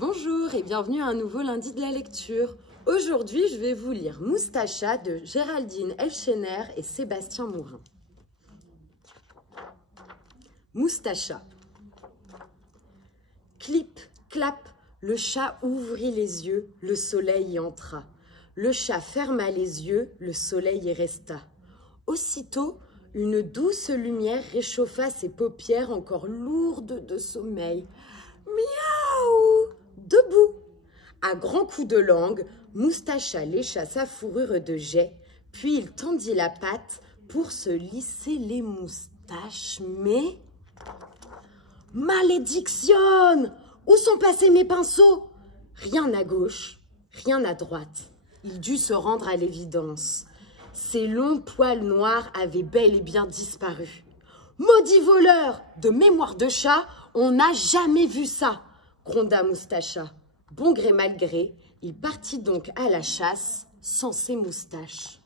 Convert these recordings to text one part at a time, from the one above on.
Bonjour et bienvenue à un nouveau lundi de la lecture. Aujourd'hui, je vais vous lire Moustacha de Géraldine Elchener et Sébastien Mourin. Moustacha. Clip, clap, le chat ouvrit les yeux, le soleil y entra. Le chat ferma les yeux, le soleil y resta. Aussitôt, une douce lumière réchauffa ses paupières encore lourdes de sommeil. Miaou! Debout! À grands coups de langue, Moustacha lécha sa fourrure de jais, puis il tendit la patte pour se lisser les moustaches, mais... Malédiction! Où sont passés mes pinceaux? Rien à gauche, rien à droite. Il dut se rendre à l'évidence. Ses longs poils noirs avaient bel et bien disparu. Maudit voleur! De mémoire de chat, on n'a jamais vu ça! Gronda Moustacha. Bon gré mal gré, il partit donc à la chasse sans ses moustaches.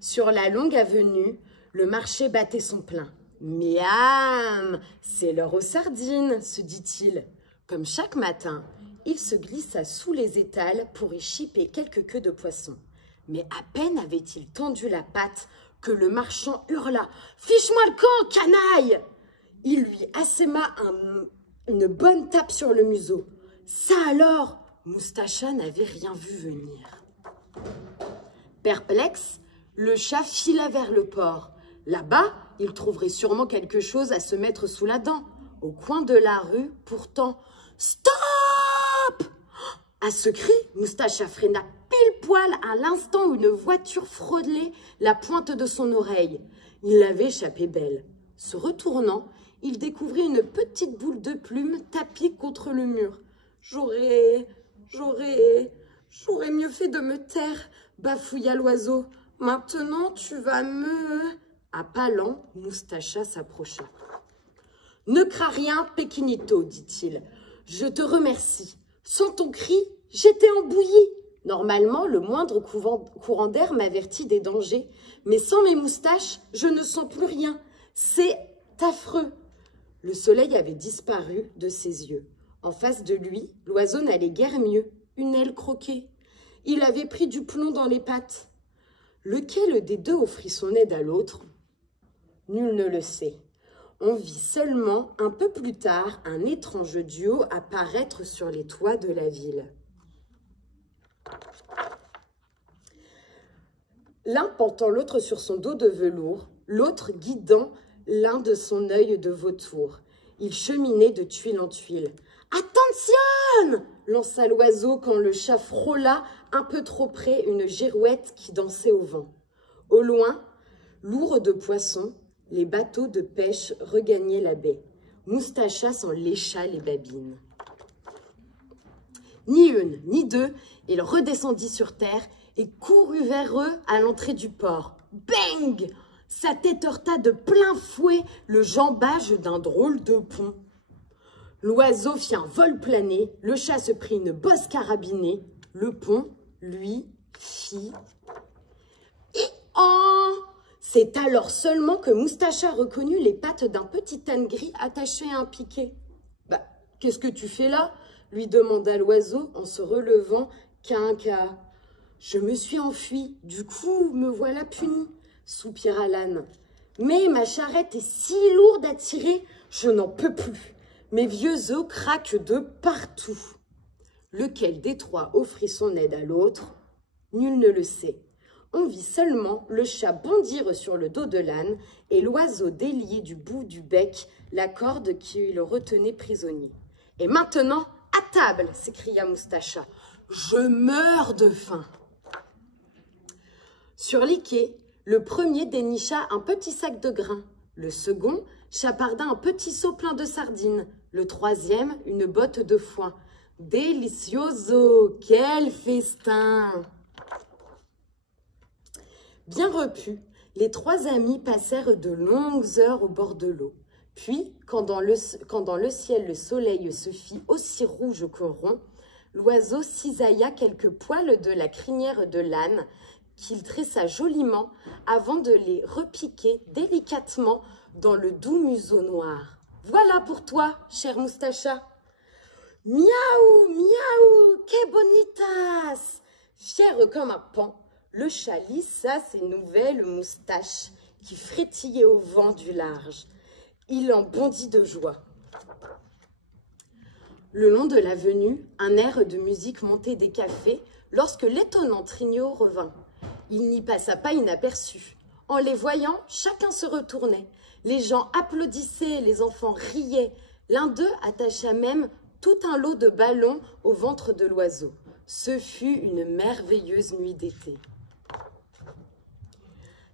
Sur la longue avenue, le marché battait son plein. Miam! C'est l'heure aux sardines, se dit-il. Comme chaque matin, il se glissa sous les étals pour y chipper quelques queues de poisson. Mais à peine avait-il tendu la patte que le marchand hurla « Fiche-moi le camp, canaille !» Il lui asséma une bonne tape sur le museau. Ça alors, Moustacha n'avait rien vu venir. Perplexe, le chat fila vers le port. Là-bas, il trouverait sûrement quelque chose à se mettre sous la dent. Au coin de la rue, pourtant, « Stop !» À ce cri, Moustacha freina pile poil à l'instant où une voiture frôlait la pointe de son oreille. Il avait échappé belle. Se retournant, il découvrit une petite boule de plume tapie contre le mur. « J'aurais mieux fait de me taire, bafouilla l'oiseau. Maintenant, tu vas me... » À pas lents, Moustacha s'approcha. « Ne crains rien, Pékinito, dit-il. Je te remercie. Sans ton cri, j'étais en bouillie. Normalement, le moindre courant d'air m'avertit des dangers. Mais sans mes moustaches, je ne sens plus rien. C'est affreux. » Le soleil avait disparu de ses yeux. En face de lui, l'oiseau n'allait guère mieux. Une aile croquée. Il avait pris du plomb dans les pattes. Lequel des deux offrit son aide à l'autre? Nul ne le sait. On vit seulement un peu plus tard un étrange duo apparaître sur les toits de la ville. L'un portant l'autre sur son dos de velours, l'autre guidant l'un de son œil de vautour. Il cheminait de tuile en tuile. « Attention !» lança l'oiseau quand le chat frôla un peu trop près une girouette qui dansait au vent. Au loin, lourds de poissons, les bateaux de pêche regagnaient la baie. Moustacha s'en lécha les babines. Ni une, ni deux, il redescendit sur terre et courut vers eux à l'entrée du port. Bang! Sa tête heurta de plein fouet le jambage d'un drôle de pont. L'oiseau fit un vol plané, le chat se prit une bosse carabinée, le pont, lui, fit... C'est alors seulement que Moustacha reconnut les pattes d'un petit âne gris attaché à un piquet. « Bah, qu'est-ce que tu fais là ?» lui demanda l'oiseau en se relevant qu'un cas. « Je me suis enfui, du coup me voilà puni, » soupira l'âne. « Mais ma charrette est si lourde à tirer, je n'en peux plus. Mes vieux os craquent de partout. » Lequel des trois offrit son aide à l'autre? Nul ne le sait. On vit seulement le chat bondir sur le dos de l'âne et l'oiseau délier du bout du bec la corde qui le retenait prisonnier. « Et maintenant, à table !» s'écria Moustacha. « Je meurs de faim !» Sur les quais, le premier dénicha un petit sac de grains. Le second chaparda un petit seau plein de sardines. Le troisième, une botte de foin. « Delicioso! Quel festin !» Bien repus, les trois amis passèrent de longues heures au bord de l'eau. Puis, quand dans le ciel le soleil se fit aussi rouge que rond, l'oiseau cisailla quelques poils de la crinière de l'âne qu'il tressa joliment avant de les repiquer délicatement dans le doux museau noir. « Voilà pour toi, cher Moustacha !» Miaou, miaou, que bonitas! Fier comme un paon, le chat lissa ses nouvelles moustaches qui frétillaient au vent du large. Il en bondit de joie. Le long de l'avenue, un air de musique montait des cafés lorsque l'étonnant Trigno revint. Il n'y passa pas inaperçu. En les voyant, chacun se retournait. Les gens applaudissaient, les enfants riaient. L'un d'eux attacha même tout un lot de ballons au ventre de l'oiseau. Ce fut une merveilleuse nuit d'été.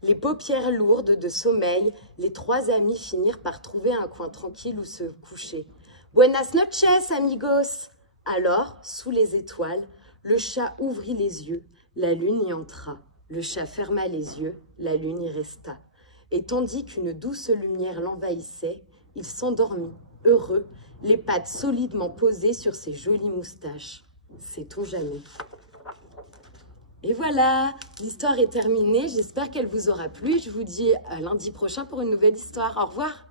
Les paupières lourdes de sommeil, les trois amis finirent par trouver un coin tranquille où se coucher. « Buenas noches, amigos !» Alors, sous les étoiles, le chat ouvrit les yeux, la lune y entra. Le chat ferma les yeux, la lune y resta. Et tandis qu'une douce lumière l'envahissait, il s'endormit, heureux, les pattes solidement posées sur ses jolies moustaches. Sait-on jamais? Et voilà, l'histoire est terminée. J'espère qu'elle vous aura plu. Je vous dis à lundi prochain pour une nouvelle histoire. Au revoir.